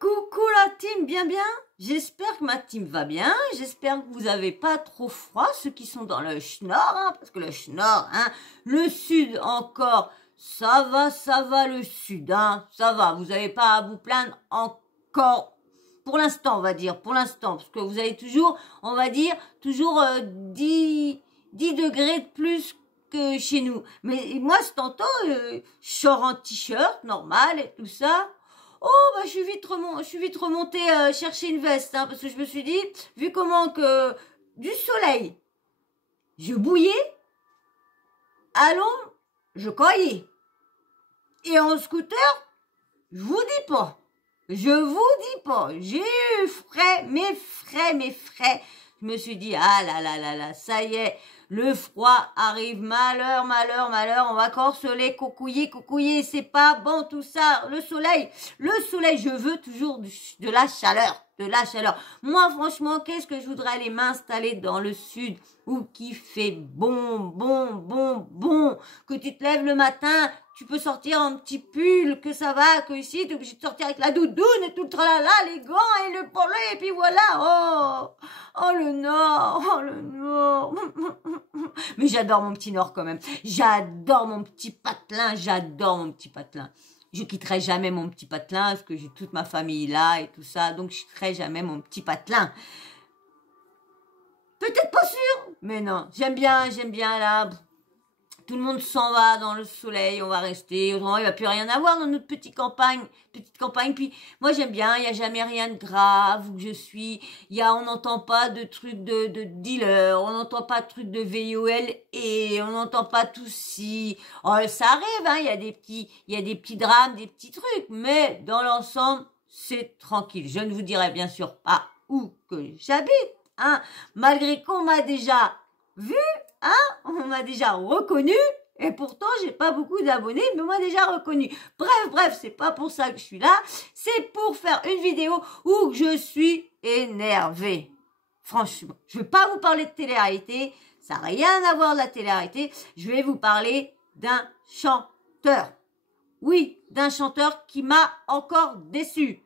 Coucou la team, bien bien. J'espère que ma team va bien. J'espère que vous n'avez pas trop froid, ceux qui sont dans le Schnorr, hein, parce que le Schnorr, hein, le sud encore, ça va le sud, hein, ça va. Vous n'avez pas à vous plaindre encore. Pour l'instant, on va dire, pour l'instant, parce que vous avez toujours, on va dire, toujours 10 degrés de plus que chez nous. Mais moi, ce tantôt, je sors en t-shirt normal et tout ça. Oh, bah, je suis vite remontée chercher une veste, hein, parce que je me suis dit, vu comment que du soleil, je bouillais, à l'ombre, je caillais. Et en scooter, je vous dis pas. Je vous dis pas. J'ai eu mes frais. Je me suis dit, ah là, ça y est, le froid arrive, malheur, on va encore se les coucouiller, c'est pas bon tout ça. Le soleil, je veux toujours de la chaleur. Moi, franchement, qu'est-ce que je voudrais aller m'installer dans le sud où qui fait bon, que tu te lèves le matin, tu peux sortir en petit pull, que ça va, que ici, tu es obligé de sortir avec la doudoune et tout le tralala, les gants et le polo, et puis voilà, oh le Nord. Mais j'adore mon petit Nord quand même. J'adore mon petit patelin. Je quitterai jamais mon petit patelin parce que j'ai toute ma famille là et tout ça. Donc, je quitterai jamais mon petit patelin. Peut-être pas sûr, mais non. J'aime bien là. Tout le monde s'en va dans le soleil, on va rester. Autrement, il va plus rien avoir dans notre petite campagne. Puis, moi, j'aime bien. Il n'y a jamais rien de grave où je suis. On n'entend pas de trucs de dealer. On n'entend pas de trucs de VOL et on n'entend pas tout si. Oh, ça arrive, hein. Il y a des petits drames, des petits trucs. Mais dans l'ensemble, c'est tranquille. Je ne vous dirai bien sûr pas où que j'habite, hein. Malgré qu'on m'a déjà vu, hein, on m'a déjà reconnu, et pourtant j'ai pas beaucoup d'abonnés, mais on m'a déjà reconnu. Bref, c'est pas pour ça que je suis là, c'est pour faire une vidéo où je suis énervée. Franchement, je vais pas vous parler de télé-réalité, ça n'a rien à voir de la télé-réalité, je vais vous parler d'un chanteur. Oui, d'un chanteur qui m'a encore déçu.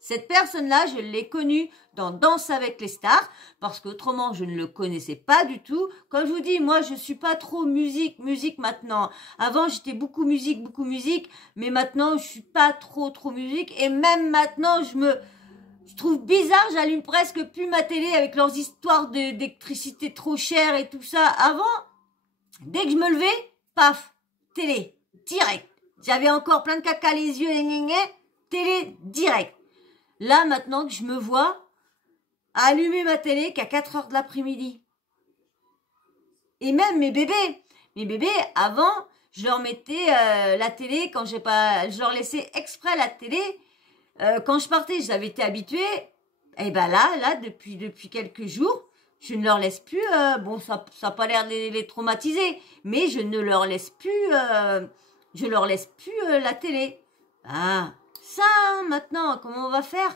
Cette personne-là, je l'ai connue dans Danse avec les stars, parce qu'autrement, je ne le connaissais pas du tout. Comme je vous dis, moi, je suis pas trop musique maintenant. Avant, j'étais beaucoup musique, mais maintenant, je suis pas trop musique. Et même maintenant, je trouve bizarre, j'allume presque plus ma télé avec leurs histoires d'électricité trop chère et tout ça. Avant, dès que je me levais, paf, télé, direct. J'avais encore plein de caca les yeux, télé, direct. Là, maintenant que je me vois allumer ma télé qu'à 4 heures de l'après-midi. Et même mes bébés, avant, je leur mettais la télé quand je leur laissais exprès la télé. Quand je partais, j'avais été habituée. Et ben là, depuis quelques jours, je ne leur laisse plus, bon, ça n'a pas l'air de les traumatiser, mais je ne leur laisse plus, la télé. Ah, ça, maintenant, comment on va faire?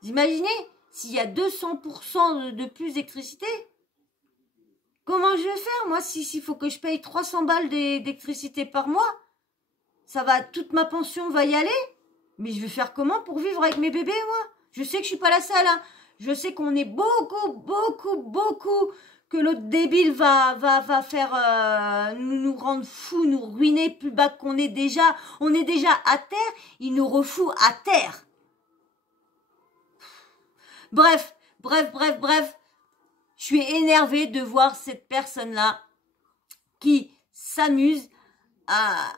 Vous imaginez s'il y a 200% de plus d'électricité? Comment je vais faire, moi, s'il faut que je paye 300 balles d'électricité par mois? Ça va, toute ma pension va y aller? Mais je vais faire comment pour vivre avec mes bébés, moi? Je sais que je suis pas la seule, hein. Je sais qu'on est beaucoup, que l'autre débile va faire nous rendre fous, nous ruiner plus bas qu'on est déjà. On est déjà à terre, il nous refout à terre. Bref. Je suis énervée de voir cette personne-là qui s'amuse à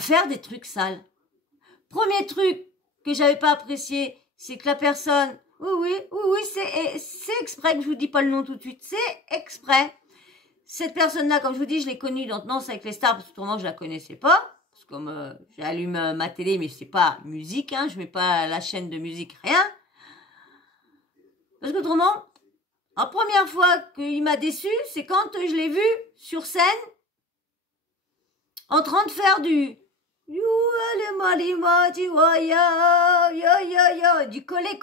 faire des trucs sales. Premier truc que j'avais pas apprécié, c'est que la personne, oui, c'est exprès que je vous dis pas le nom tout de suite, c'est exprès. Cette personne-là, comme je vous dis, je l'ai connue dans Danse avec les stars, parce que autrement je la connaissais pas. Parce que comme j'allume ma télé, mais c'est pas musique, hein, je mets pas la chaîne de musique, rien. Parce qu'autrement, la première fois qu'il m'a déçu, c'est quand je l'ai vu sur scène, en train de faire du coller,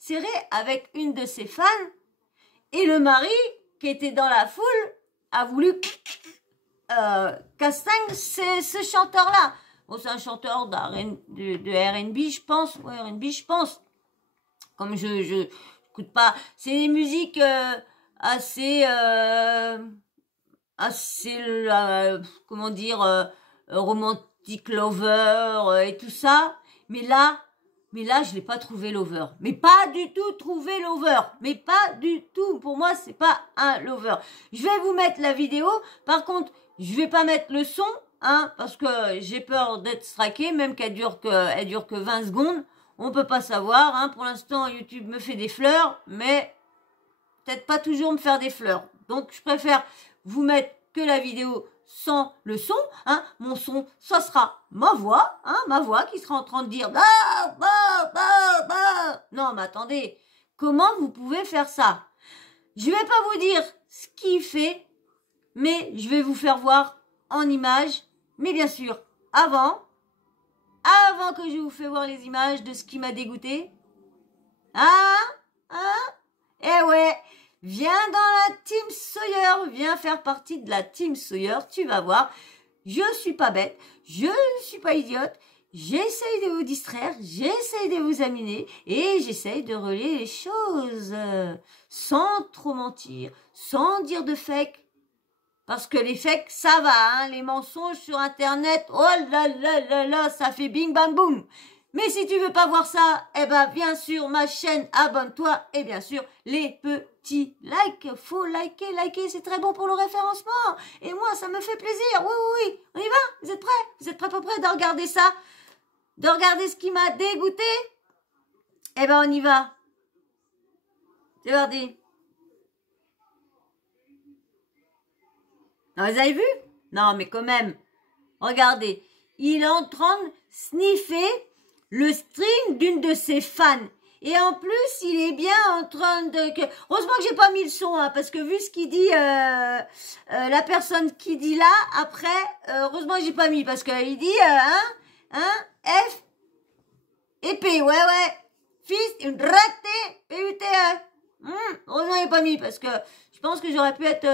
serré avec une de ses fans. Et le mari, qui était dans la foule, a voulu castagne ce chanteur-là. Bon, c'est un chanteur de R&B, je pense. Ouais, R&B, je pense. Comme je écoute pas. C'est des musiques assez... comment dire, romantic lover et tout ça. Mais là, je l'ai pas trouvé lover. Mais pas du tout trouvé lover. Mais pas du tout. Pour moi, c'est pas un lover. Je vais vous mettre la vidéo. Par contre, je vais pas mettre le son, hein, parce que j'ai peur d'être striké, même qu'elle dure que 20 secondes. On peut pas savoir, hein. Pour l'instant, YouTube me fait des fleurs, mais peut-être pas toujours me faire des fleurs. Donc, je préfère vous mettre que la vidéo sans le son, hein. Mon son, ça sera ma voix, hein, ma voix qui sera en train de dire bah, bah, bah, bah. Non, mais attendez, comment vous pouvez faire ça? Je vais pas vous dire ce qu'il fait, mais je vais vous faire voir en image. Mais bien sûr, avant que je vous fasse voir les images de ce qui m'a dégoûté, hein, eh ouais, viens dans la Team Sawyer, viens faire partie de la Team Sawyer, tu vas voir. Je suis pas bête, je ne suis pas idiote, j'essaye de vous distraire, j'essaye de vous amener et j'essaye de relier les choses sans trop mentir, sans dire de fake. Parce que les fakes, ça va, hein, les mensonges sur Internet, oh là là là là, ça fait bing bang boum. Mais si tu veux pas voir ça, eh ben, bien sûr, ma chaîne, abonne-toi. Et bien sûr, les petits likes. Faut liker, c'est très bon pour le référencement. Et moi, ça me fait plaisir. Oui, oui, oui. On y va? Vous êtes prêts? Vous êtes prêts, pas prêts de regarder ça? De regarder ce qui m'a dégoûté? Eh ben, on y va. C'est parti. Non, vous avez vu? Non, mais quand même. Regardez. Il est en train de sniffer le string d'une de ses fans. Et en plus, il est bien en train de... Heureusement que j'ai pas mis le son, hein, parce que vu ce qu'il dit, la personne qui dit là, après, heureusement que j'ai pas mis, parce qu'il dit, F et P, ouais. Fils, une raté, P-U-T-E. Heureusement que j'ai pas mis, parce que je pense que j'aurais pu être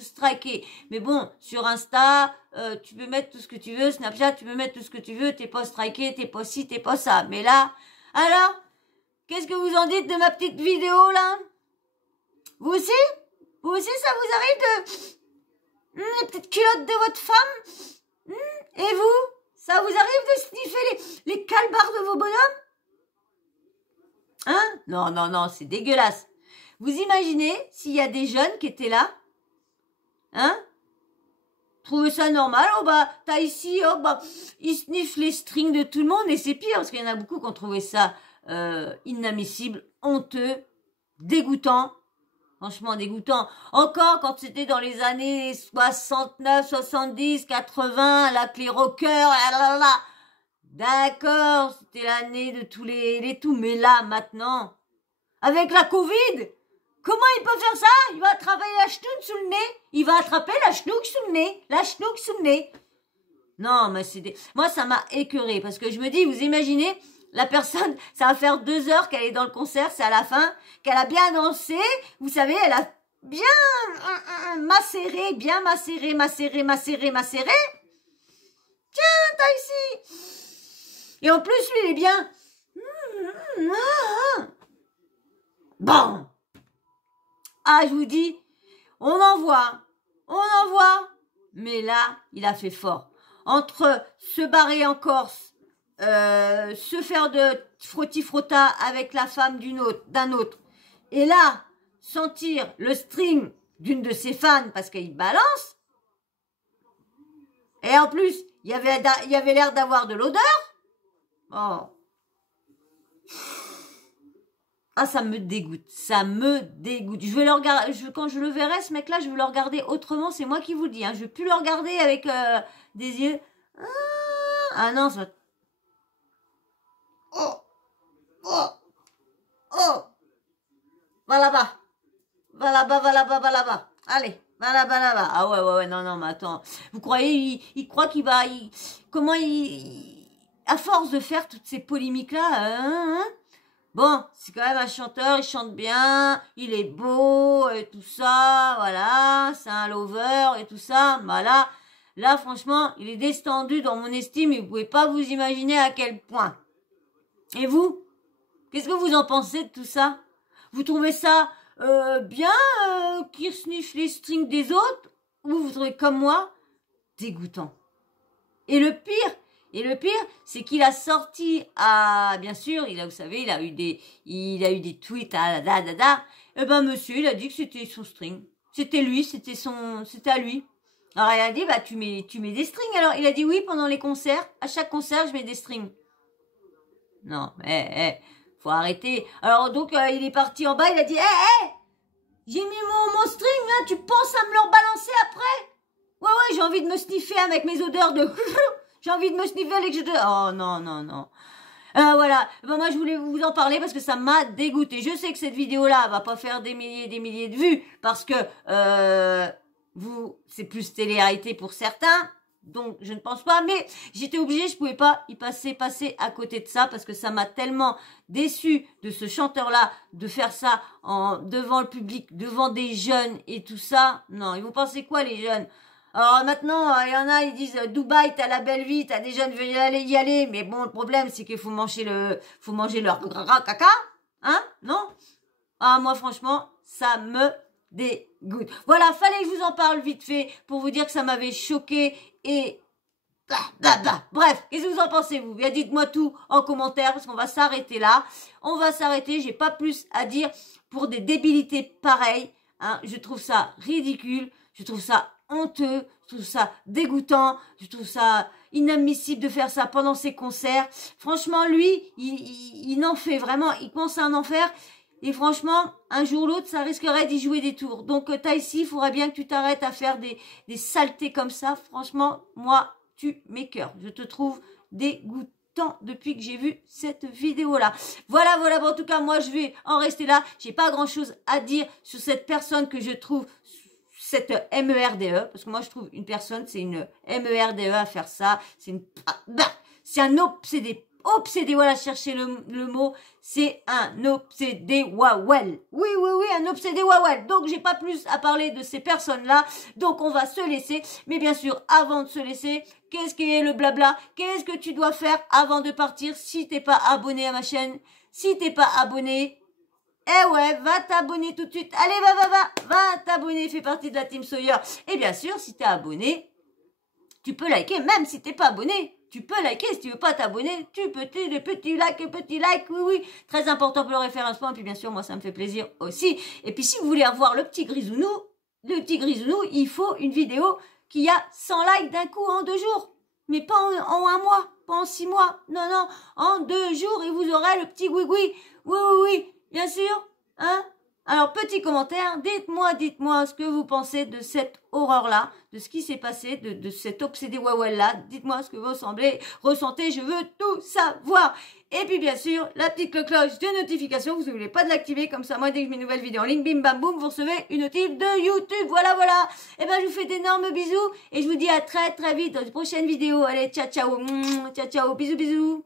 striké. Mais bon, sur Insta, tu peux mettre tout ce que tu veux. Snapchat, tu peux mettre tout ce que tu veux. T'es pas striké, t'es pas ci, t'es pas ça. Mais là, alors, qu'est-ce que vous en dites de ma petite vidéo, là? Vous aussi? Vous aussi, ça vous arrive de... les petites culottes de votre femme? Et vous? Ça vous arrive de sniffer les calbars de vos bonhommes? Hein? Non, c'est dégueulasse. Vous imaginez s'il y a des jeunes qui étaient là? Hein? Trouvez ça normal? Oh bah, t'as ici, oh bah, ils sniffent les strings de tout le monde et c'est pire parce qu'il y en a beaucoup qui ont trouvé ça inadmissible, honteux, dégoûtant. Franchement dégoûtant. Encore quand c'était dans les années 69, 70, 80, là que les rockers, là. D'accord, c'était l'année de tous les tout, mais là, maintenant, avec la Covid, comment il peut faire ça? Il va attraper la chenoute sous le nez. Il va attraper la chenoute sous le nez. La chenoute sous le nez. Non, mais moi, ça m'a écœuré parce que je me dis, vous imaginez, la personne, ça va faire 2 heures qu'elle est dans le concert, c'est à la fin, qu'elle a bien dansé. Vous savez, elle a bien macéré. Tiens, t'as ici. Et en plus, lui, il est bien. Bon. Ah, je vous dis, on en voit. Mais là, il a fait fort. Entre se barrer en Corse, se faire de frotti-frotta avec la femme d'un autre, et là, sentir le string d'une de ses fans parce qu'il balance, et en plus, il y avait l'air d'avoir de l'odeur. Oh. Ah, ça me dégoûte. Je vais le regarder, quand je le verrai, ce mec-là, je vais le regarder autrement. C'est moi qui vous le dis, hein. Je vais plus le regarder avec des yeux. Ah non, ça... Oh. Va là-bas. Allez, va là-bas. Ah ouais, non, mais attends. Vous croyez, il croit qu'il va... à force de faire toutes ces polémiques-là, bon, c'est quand même un chanteur, il chante bien, il est beau et tout ça, voilà, c'est un lover et tout ça, voilà. Là, franchement, il est descendu dans mon estime et vous pouvez pas vous imaginer à quel point. Et vous? Qu'est-ce que vous en pensez de tout ça? Vous trouvez ça bien qu'il sniffe les strings des autres? Ou vous trouvez comme moi dégoûtant? Et le pire, c'est qu'il a sorti à, bien sûr, vous savez, il a eu des tweets à et ben monsieur, il a dit que c'était son string. C'était lui, c'était à lui. Alors il a dit, bah tu mets des strings. Alors il a dit oui pendant les concerts. À chaque concert, je mets des strings. Non, faut arrêter. Alors donc il est parti en bas, il a dit, j'ai mis mon string là, tu penses à me le rebalancer après? Ouais, j'ai envie de me sniffer avec mes odeurs de... J'ai envie de me sniffer avec... Oh non. Voilà, ben moi je voulais vous en parler parce que ça m'a dégoûté. Je sais que cette vidéo-là va pas faire des milliers de vues parce que c'est plus télé-réalité pour certains, donc je ne pense pas, mais j'étais obligée, je pouvais pas y passer à côté de ça parce que ça m'a tellement déçue de ce chanteur-là, de faire ça devant le public, devant des jeunes et tout ça. Non, ils vont penser quoi les jeunes? Alors maintenant, il y en a, ils disent Dubaï, t'as la belle vie, t'as des jeunes veulent y aller, mais bon, le problème, c'est qu'il faut manger leur caca, hein, non? Ah, moi, franchement, ça me dégoûte. Voilà, fallait que je vous en parle vite fait pour vous dire que ça m'avait choqué et... Bref, qu'est-ce que vous en pensez, vous? Bien, dites-moi tout en commentaire parce qu'on va s'arrêter là. On va s'arrêter, j'ai pas plus à dire pour des débilités pareilles, hein. Je trouve ça ridicule, je trouve ça honteux, je trouve ça dégoûtant, je trouve ça inadmissible de faire ça pendant ses concerts. Franchement, lui, il en fait vraiment, il commence à en faire. Et franchement, un jour ou l'autre, ça risquerait d'y jouer des tours. Donc, Taïsi, il faudrait bien que tu t'arrêtes à faire des saletés comme ça. Franchement, moi, tu m'écoeures. Je te trouve dégoûtant depuis que j'ai vu cette vidéo-là. Voilà, bon, en tout cas, moi, je vais en rester là. J'ai pas grand-chose à dire sur cette personne que je trouve... cette MERDE, parce que moi je trouve une personne, c'est une MERDE à faire ça, c'est un obsédé, voilà, cherchez le mot, c'est un obsédé wawel. Oui, un obsédé wawel. Donc j'ai pas plus à parler de ces personnes-là, donc on va se laisser, mais bien sûr, avant de se laisser, qu'est-ce qui est le blabla? Qu'est-ce que tu dois faire avant de partir si t'es pas abonné à ma chaîne? Si t'es pas abonné, eh ouais, va t'abonner tout de suite. Allez, va t'abonner, fais partie de la Team Sawyer. Et bien sûr, si t'es abonné, tu peux liker, même si t'es pas abonné. Tu peux liker, si tu veux pas t'abonner, tu peux des petits likes, oui. Très important pour le référencement. Et puis bien sûr, moi, ça me fait plaisir aussi. Et puis si vous voulez avoir le petit grisounou, il faut une vidéo qui a 100 likes d'un coup en 2 jours. Mais pas en 1 mois, pas en 6 mois. Non, en 2 jours, et vous aurez le petit goui-goui. Oui. Bien sûr, hein? Alors, petit commentaire, dites-moi ce que vous pensez de cette horreur-là, de ce qui s'est passé, de cet obsédé wawel-là. Dites-moi ce que vous ressentez, je veux tout savoir. Et puis, bien sûr, la petite cloche de notification, vous n'oubliez pas de l'activer, comme ça, moi, dès que je mets une nouvelle vidéo en ligne, bim, bam, boum, vous recevez une notif de YouTube. Voilà. Et ben, je vous fais d'énormes bisous, et je vous dis à très vite dans une prochaine vidéo. Allez, ciao, bisous.